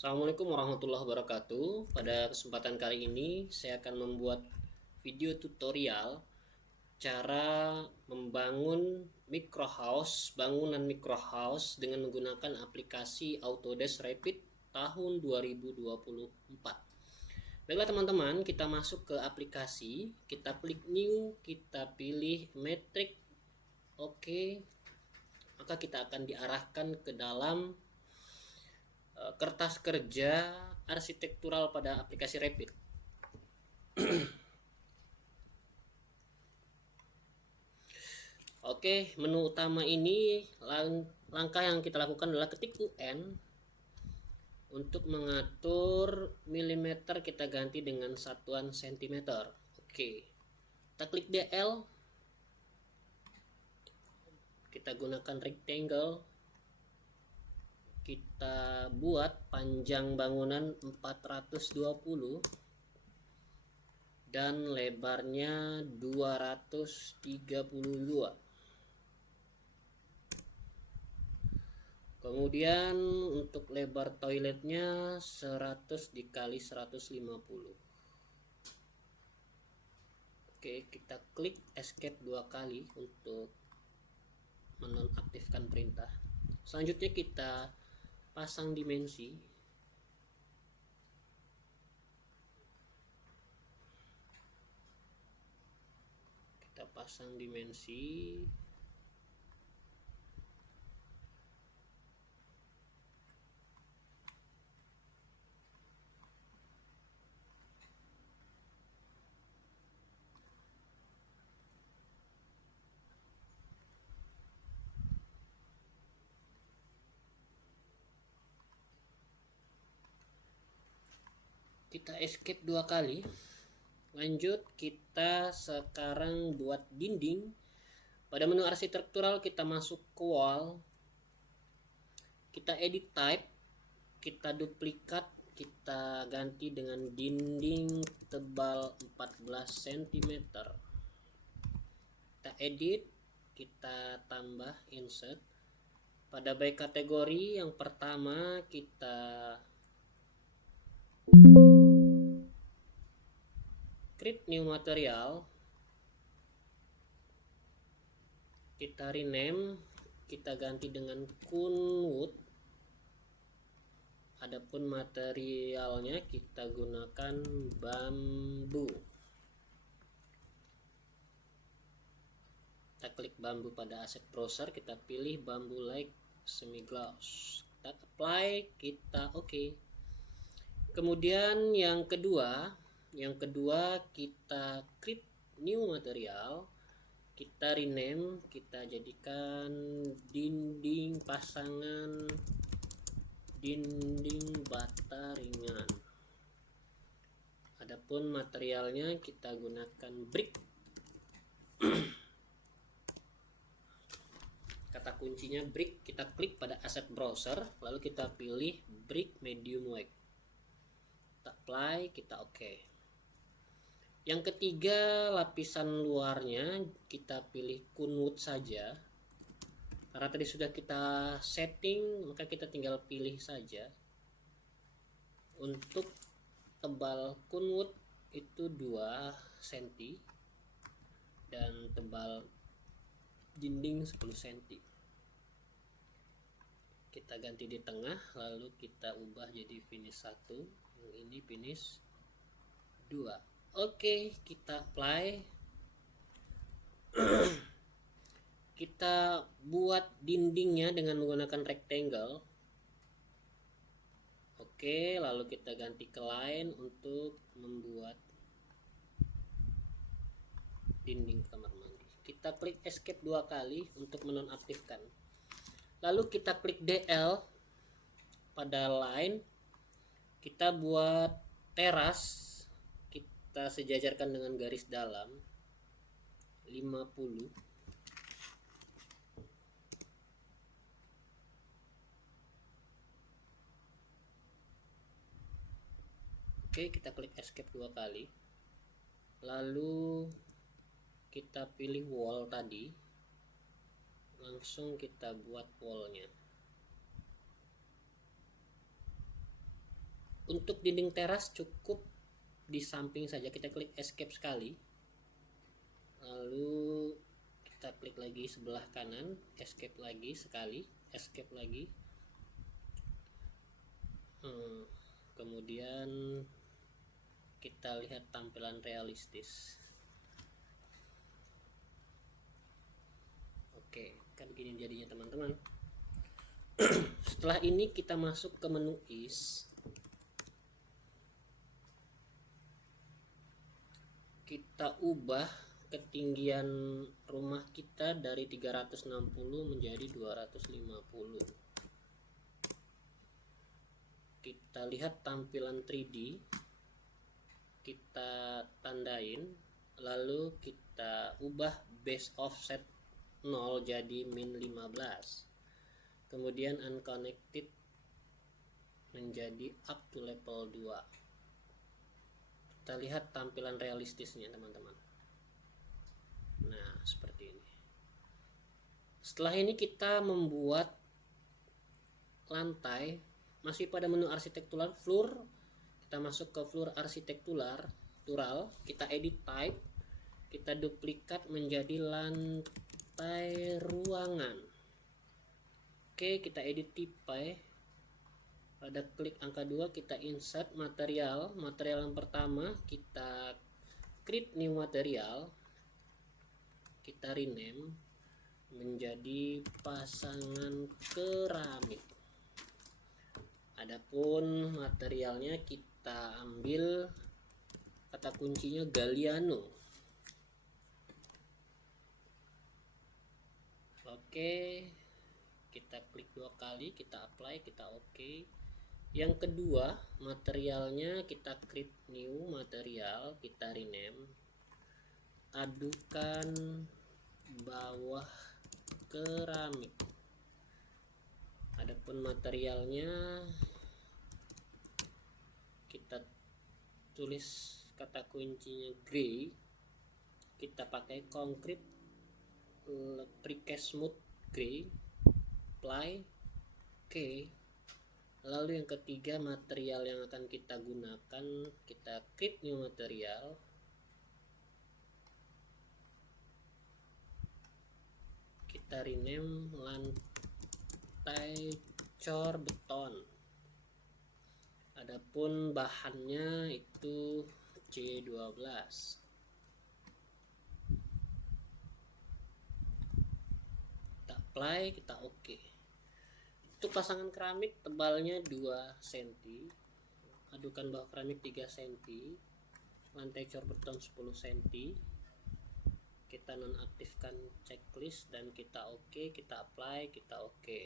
Assalamualaikum warahmatullahi wabarakatuh. Pada kesempatan kali ini saya akan membuat video tutorial cara membangun bangunan micro house dengan menggunakan aplikasi Autodesk Revit tahun 2024. Baiklah teman-teman, kita masuk ke aplikasi, kita klik new, kita pilih metric, oke. Maka kita akan diarahkan ke dalam kertas kerja arsitektural pada aplikasi Revit. Oke, menu utama ini langkah yang kita lakukan adalah ketik UN. Untuk mengatur milimeter kita ganti dengan satuan sentimeter. Oke, kita klik DL, kita gunakan rectangle, kita buat panjang bangunan 420 dan lebarnya 232. Kemudian untuk lebar toiletnya 100 dikali 150. Oke, kita klik escape 2 kali untuk menonaktifkan perintah. Selanjutnya kita pasang dimensi. Kita pasang dimensi. Kita escape 2 kali. Lanjut, kita sekarang buat dinding. Pada menu arsitektural kita masuk ke wall, kita edit type, kita duplikat, kita ganti dengan dinding tebal 14 cm. Kita edit, kita tambah insert. Pada baik kategori yang pertama kita create new material, kita rename, kita ganti dengan kunwood. Adapun materialnya kita gunakan bambu. Kita klik bambu pada asset browser, kita pilih bambu like semi gloss, kita apply, kita oke. Kemudian yang kedua kita create new material, kita rename, kita jadikan dinding pasangan, dinding bata ringan. Adapun materialnya kita gunakan brick. Kata kuncinya brick, kita klik pada asset browser, lalu kita pilih brick medium white, kita apply, kita oke. Yang ketiga, lapisan luarnya kita pilih kunwood saja. Karena tadi sudah kita setting, maka kita tinggal pilih saja. Untuk tebal kunwood itu 2 cm dan tebal dinding 10 cm. Kita ganti di tengah, lalu kita ubah jadi finish 1, yang ini finish 2. Oke, kita apply. Kita buat dindingnya dengan menggunakan rectangle. Oke, lalu kita ganti ke line untuk membuat dinding kamar mandi. Kita klik escape 2 kali untuk menonaktifkan. Lalu kita klik DL pada line. Kita buat teras, kita sejajarkan dengan garis dalam 50. Oke, kita klik escape 2 kali. Lalu kita pilih wall tadi. Langsung kita buat wallnya. Untuk dinding teras cukup di samping saja, kita klik escape sekali, lalu kita klik lagi sebelah kanan, escape lagi sekali, escape lagi. Kemudian kita lihat tampilan realistis. Oke, kan begini jadinya teman-teman. Setelah ini kita masuk ke menu is. Kita ubah ketinggian rumah kita dari 360 menjadi 250. Kita lihat tampilan 3D, kita tandain, lalu kita ubah base offset 0 jadi min 15, kemudian unconnected menjadi up to level 2. Kita lihat tampilan realistisnya teman-teman. Nah, seperti ini. Setelah ini kita membuat lantai, masih pada menu arsitektural floor, kita masuk ke floor arsitektural, kita edit type, kita duplikat menjadi lantai ruangan. Oke, kita edit tipe. Pada klik angka 2 kita insert material yang pertama, kita create new material, kita rename menjadi pasangan keramik. Adapun materialnya kita ambil kata kuncinya Galliano. Oke, kita klik 2 kali, kita apply, kita oke. Yang kedua, materialnya kita create new material, kita rename adukan bawah keramik. Adapun materialnya kita tulis kata kuncinya grey, kita pakai concrete precast smooth grey, apply, oke. Lalu yang ketiga, material yang akan kita gunakan, kita create new material, kita rename lantai cor beton. Adapun bahannya itu C12. Kita apply, kita oke. Untuk pasangan keramik tebalnya 2 cm, adukan bawah keramik 3 cm, lantai cor beton 10 cm. Kita nonaktifkan checklist dan kita oke, kita apply, kita oke.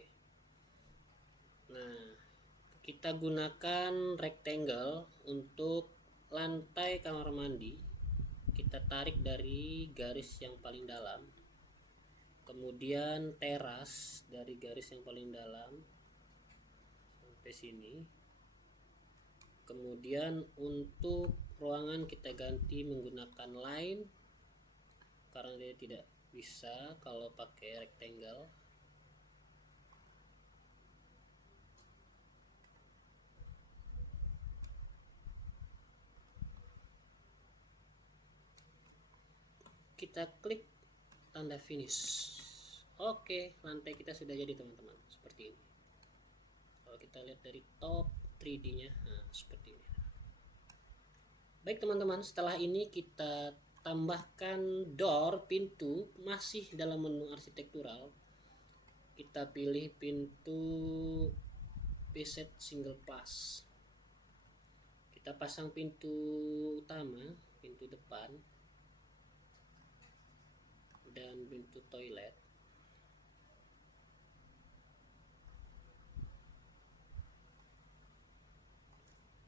Nah, kita gunakan rectangle untuk lantai kamar mandi. Kita tarik dari garis yang paling dalam, kemudian teras dari garis yang paling dalam sampai sini. Kemudian untuk ruangan kita ganti menggunakan line karena dia tidak bisa kalau pakai rectangle. Kita klik tanda finish. Oke, lantai kita sudah jadi teman-teman, seperti ini. Kalau kita lihat dari top 3D nya, nah, seperti ini. Baik teman-teman, setelah ini kita tambahkan door, pintu, masih dalam menu arsitektural. Kita pilih pintu pset single pass. Kita pasang pintu utama, pintu depan, dan pintu toilet.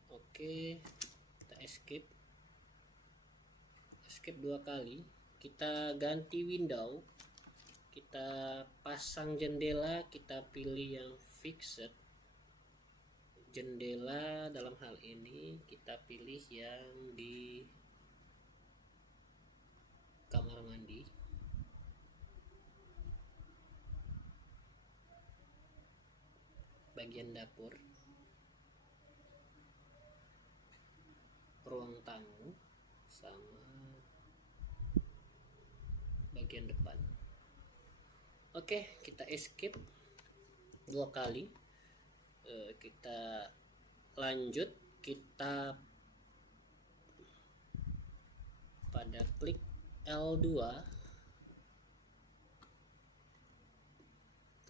Oke, kita escape 2 kali. Kita ganti window, kita pasang jendela, kita pilih yang fixed. Jendela dalam hal ini kita pilih yang di kamar mandi. Bagian dapur. ruang tamu sama bagian depan. Oke, kita escape 2 kali. Kita lanjut, kita pada klik L2,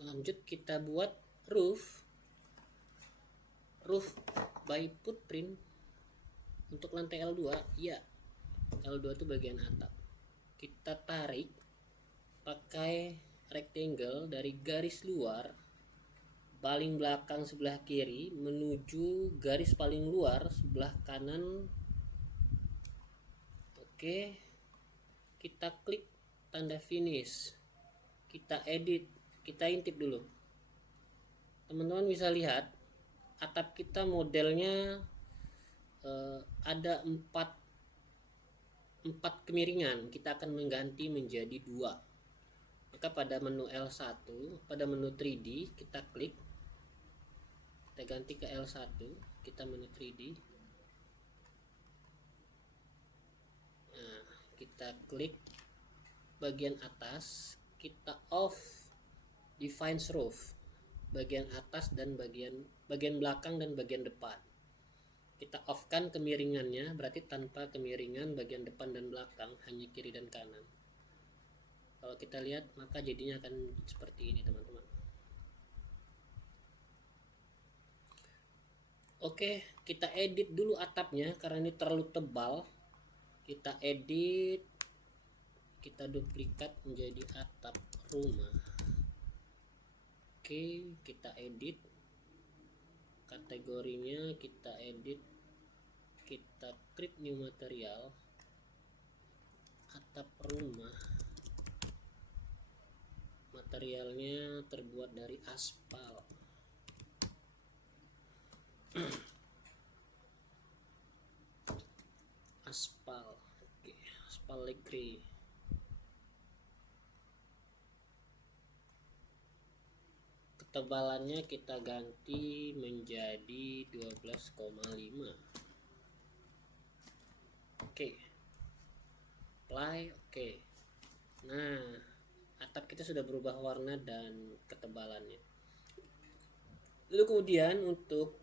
lanjut kita buat roof by footprint. Untuk lantai L2, ya L2 itu bagian atap. Kita tarik pakai rectangle dari garis luar paling belakang sebelah kiri menuju garis paling luar sebelah kanan. Oke, kita klik tanda finish, kita edit, kita intip dulu. Teman-teman bisa lihat atap kita modelnya ada 4 kemiringan. Kita akan mengganti menjadi 2. Maka pada menu L1, pada menu 3D kita klik, kita ganti ke L1, kita menu 3D. Nah, kita klik bagian atas, kita off define roof, bagian atas dan bagian belakang dan bagian depan. Kita off kan kemiringannya, berarti tanpa kemiringan bagian depan dan belakang, hanya kiri dan kanan. Kalau kita lihat maka jadinya akan seperti ini teman-teman. Oke, kita edit dulu atapnya karena ini terlalu tebal. Kita edit, kita duplikat menjadi atap rumah. Oke, kita edit, kategorinya kita edit, kita create new material, atap rumah, materialnya terbuat dari aspal. Aspal, oke, aspal legri. Ketebalannya kita ganti menjadi 12,5. Oke, apply. Oke, nah atap kita sudah berubah warna dan ketebalannya. Lalu kemudian untuk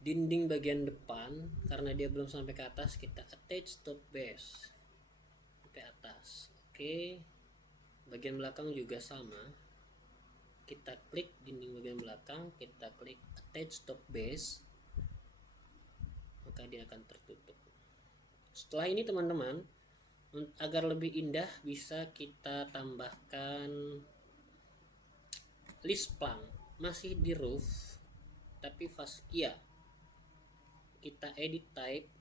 dinding bagian depan, karena dia belum sampai ke atas, kita attach top base sampai atas. Oke, bagian belakang juga sama, kita klik dinding bagian belakang, kita klik attach top base, maka dia akan tertutup. Setelah ini teman-teman, agar lebih indah bisa kita tambahkan list plank, masih di roof tapi fascia. Kita edit type,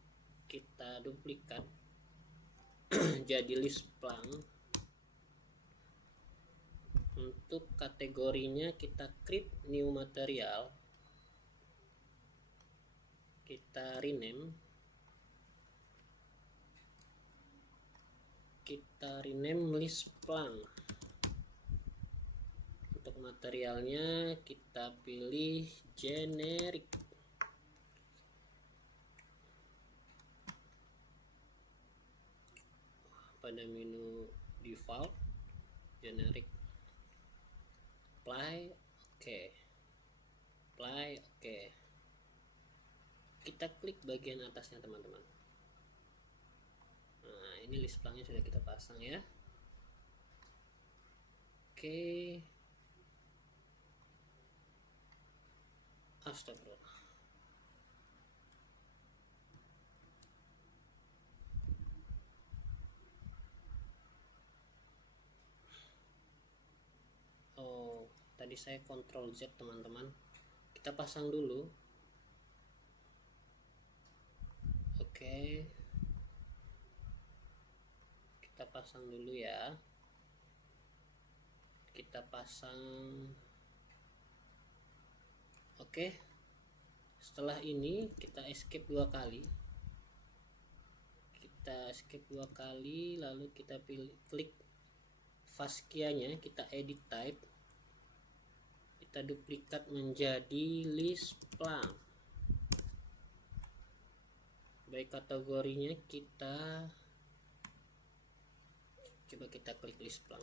kita duplikat jadi list plank. Untuk kategorinya kita create new material, kita rename, list plank. Untuk materialnya kita pilih generic. Pada menu default generic, apply. Oke, apply. Oke, kita klik bagian atasnya teman-teman. Nah, ini list planknya sudah kita pasang ya. Oke, astagfirullah. Oh, tadi saya Ctrl Z teman-teman. Kita pasang dulu. Oke, kita pasang dulu ya. Kita pasang. Oke, setelah ini kita escape 2 kali. Kita escape 2 kali, lalu kita pilih klik fascianya, kita edit type, kita duplikat menjadi list plank. Baik, kategorinya kita coba kita klik list plan.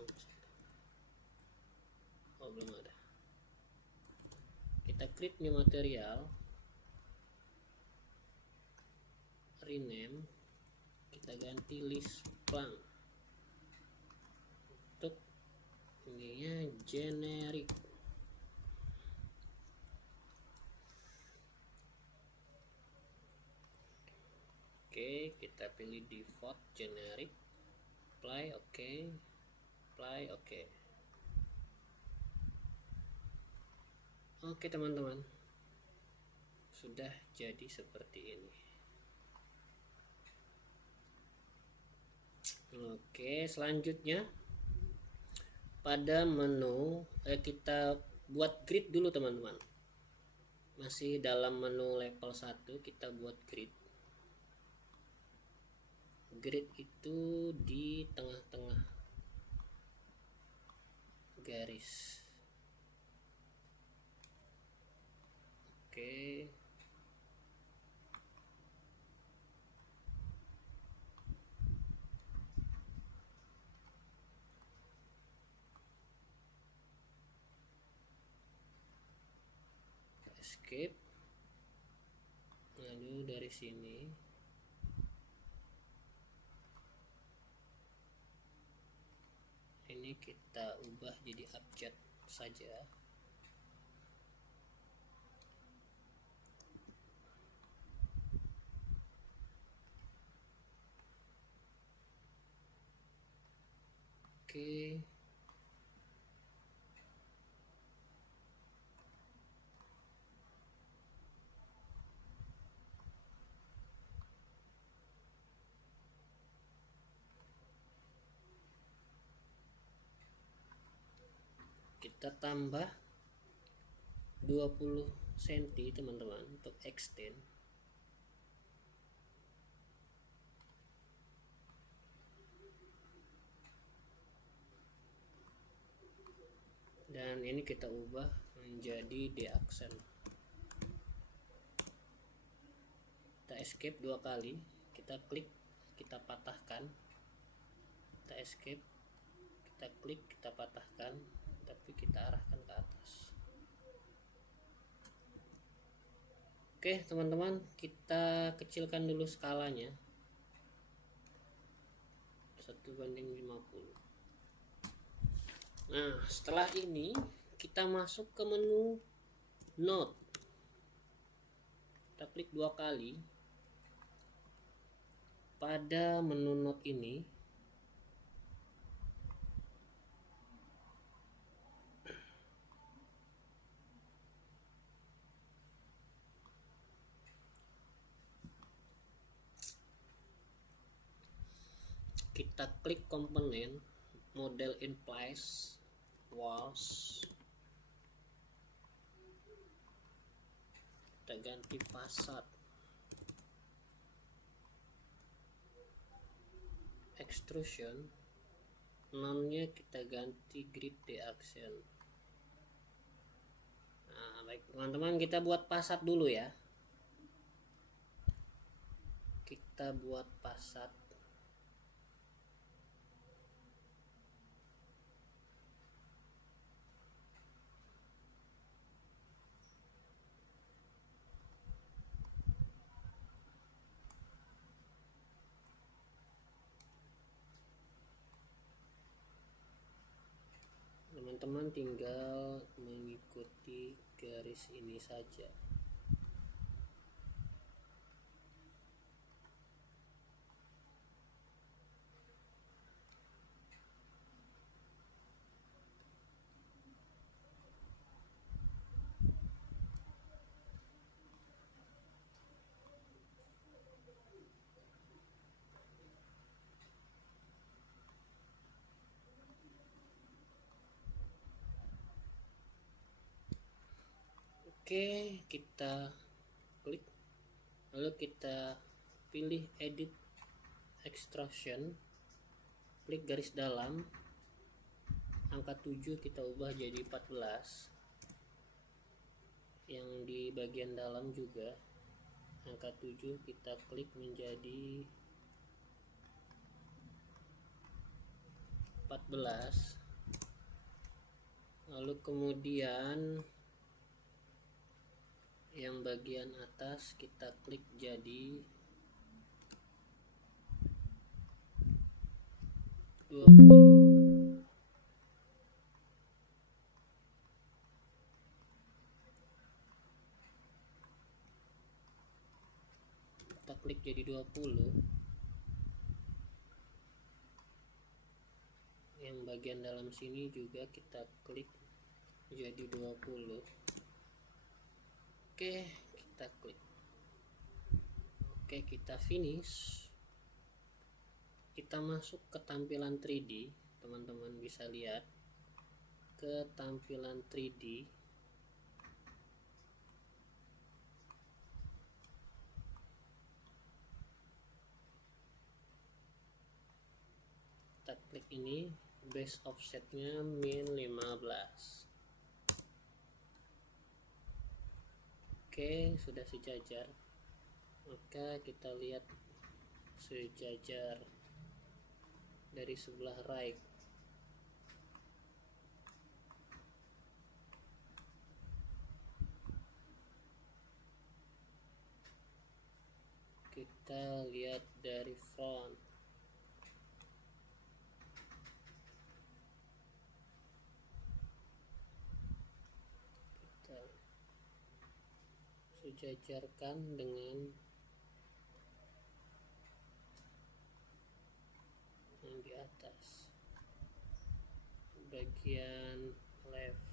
Oh, belum ada. Kita create new material, rename, kita ganti list plan. Untuk ininya generic. Oke, kita pilih default generic, apply, oke, apply, oke. Oke teman-teman, sudah jadi seperti ini. Oke, selanjutnya pada menu kita buat grid dulu teman-teman. Masih dalam menu level 1 kita buat grid. Grid itu di tengah-tengah garis. Oke. Escape. Lalu dari sini ini kita ubah jadi abjad saja. Oke. Kita tambah 20 cm teman-teman untuk extend. Dan ini kita ubah menjadi D-accent. Kita escape 2 kali, kita klik, kita patahkan. Kita escape, kita klik, kita patahkan, tapi kita arahkan ke atas. Oke teman-teman, kita kecilkan dulu skalanya 1:50. Nah, setelah ini kita masuk ke menu node. Kita klik 2 kali. Pada menu node ini kita klik komponen model in place walls, kita ganti fasad, extrusion, nonnya kita ganti grid D-accent. Nah, baik teman-teman, kita buat fasad dulu ya. Kita buat fasad. Teman-teman tinggal mengikuti garis ini saja. Oke, kita klik, lalu kita pilih edit extrusion, klik garis dalam, angka 7 kita ubah jadi 14, yang di bagian dalam juga angka 7 kita klik menjadi 14. Lalu kemudian yang bagian atas kita klik jadi 20. Kita klik jadi 20. Yang bagian dalam sini juga kita klik jadi 20. Oke, kita klik. Oke, kita finish. Kita masuk ke tampilan 3D. Teman-teman bisa lihat ke tampilan 3D. Kita klik ini, base offsetnya min 15. Oke, sudah sejajar. Maka kita lihat sejajar dari sebelah right. Kita lihat dari front. Kita sejajarkan dengan yang di atas bagian left.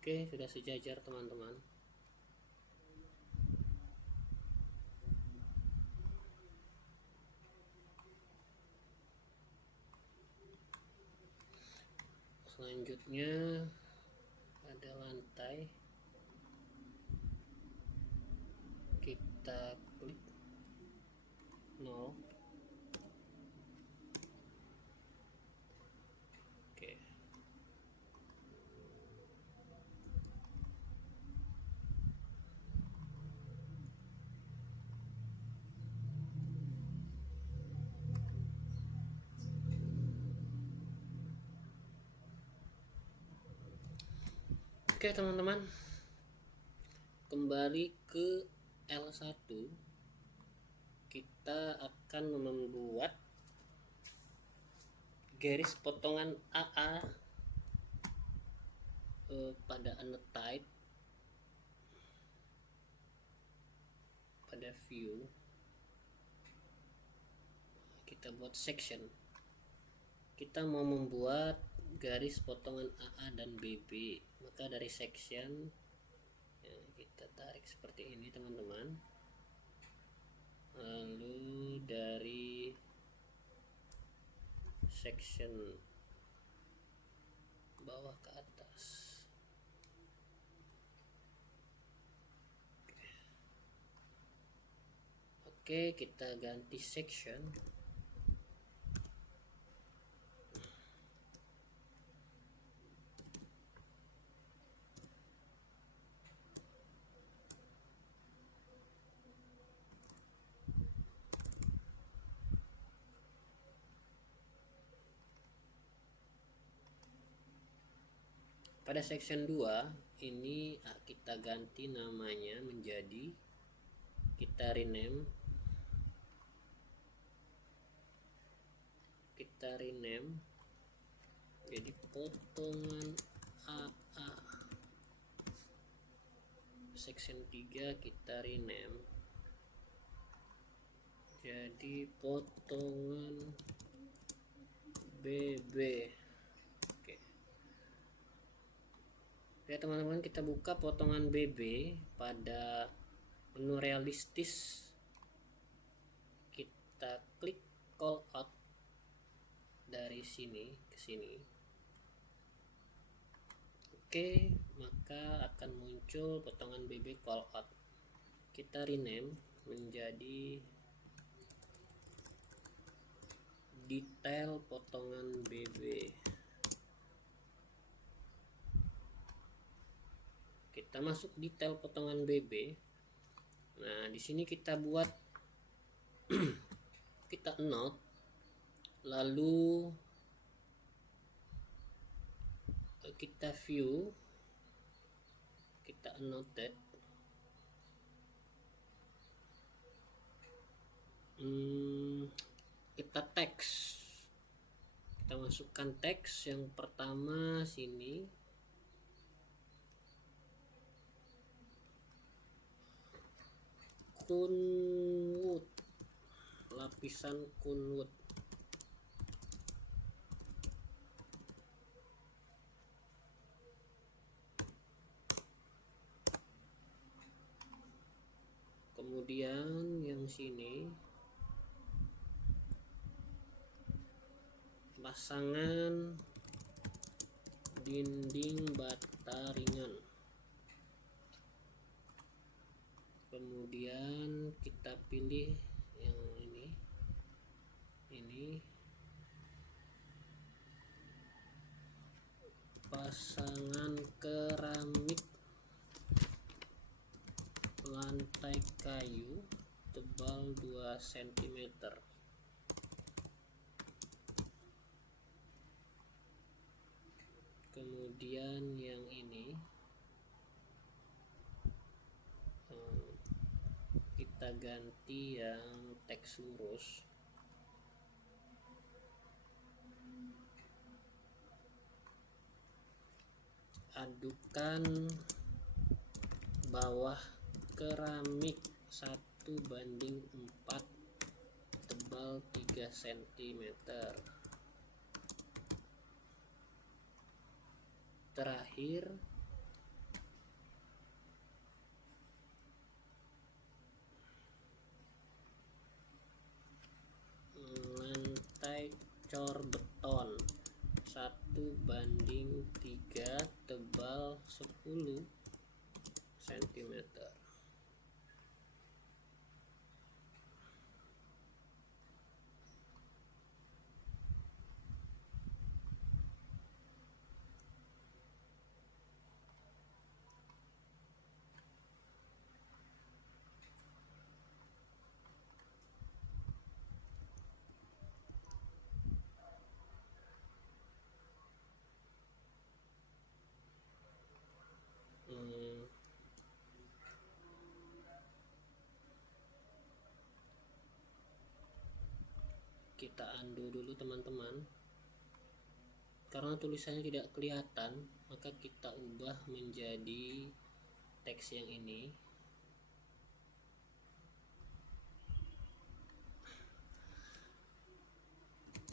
Oke, sudah sejajar teman-teman. Selanjutnya pada lantai kita klik 0. Oke. Oke teman-teman, kembali ke L1. Kita akan membuat garis potongan AA pada annotate, pada view. Kita buat section. Kita mau membuat garis potongan AA dan BB, maka dari section ya, kita tarik seperti ini teman-teman. Lalu dari section bawah ke atas. Oke, kita ganti section. Pada section 2 ini kita ganti namanya menjadi, kita rename jadi potongan AA. Section 3 kita rename jadi potongan BB. Oke. Oke teman-teman, kita buka potongan BB pada menu realistis, kita klik call out dari sini ke sini. Oke, maka akan muncul potongan BB call out. Kita rename menjadi detail potongan BB. Kita masuk detail potongan BB. Nah, di sini kita buat kita note, lalu kita view, kita annotate, kita teks, kita masukkan teks yang pertama sini, Kunwood, lapisan Kunwood. Kemudian yang sini pasangan dinding bata ringan. Kemudian kita pilih yang ini pasangan keramik lantai kayu tebal 2 cm. Kemudian yang ini kita ganti yang teks lurus. Adukan bawah keramik 1:4 tebal 3 cm. Terakhir lantai cor beton 1:3 tebal 10 cm. Kita undo dulu teman-teman, karena tulisannya tidak kelihatan, maka kita ubah menjadi teks yang ini.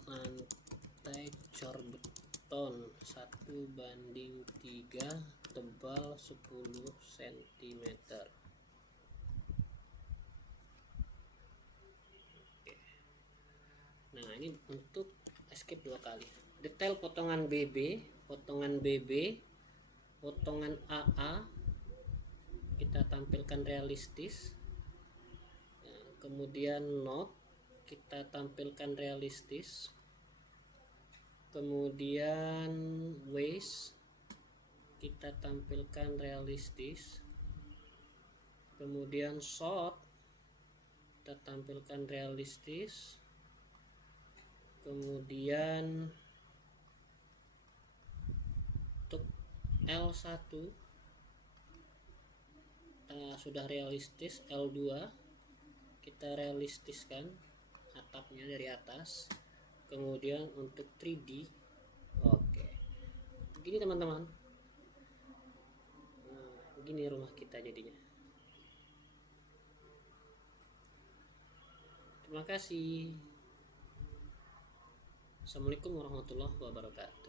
Lantai cor beton 1:3 tebal 10 cm. Nah, ini untuk escape 2 kali. Detail potongan BB, potongan BB, potongan AA kita tampilkan realistis. Kemudian note kita tampilkan realistis. Kemudian waist kita tampilkan realistis. Kemudian short kita tampilkan realistis. Kemudian untuk L1 sudah realistis, L2 kita realistiskan atapnya dari atas. Kemudian untuk 3D, oke, begini teman-teman. Begini rumah kita jadinya. Terima kasih. Assalamualaikum warahmatullahi wabarakatuh.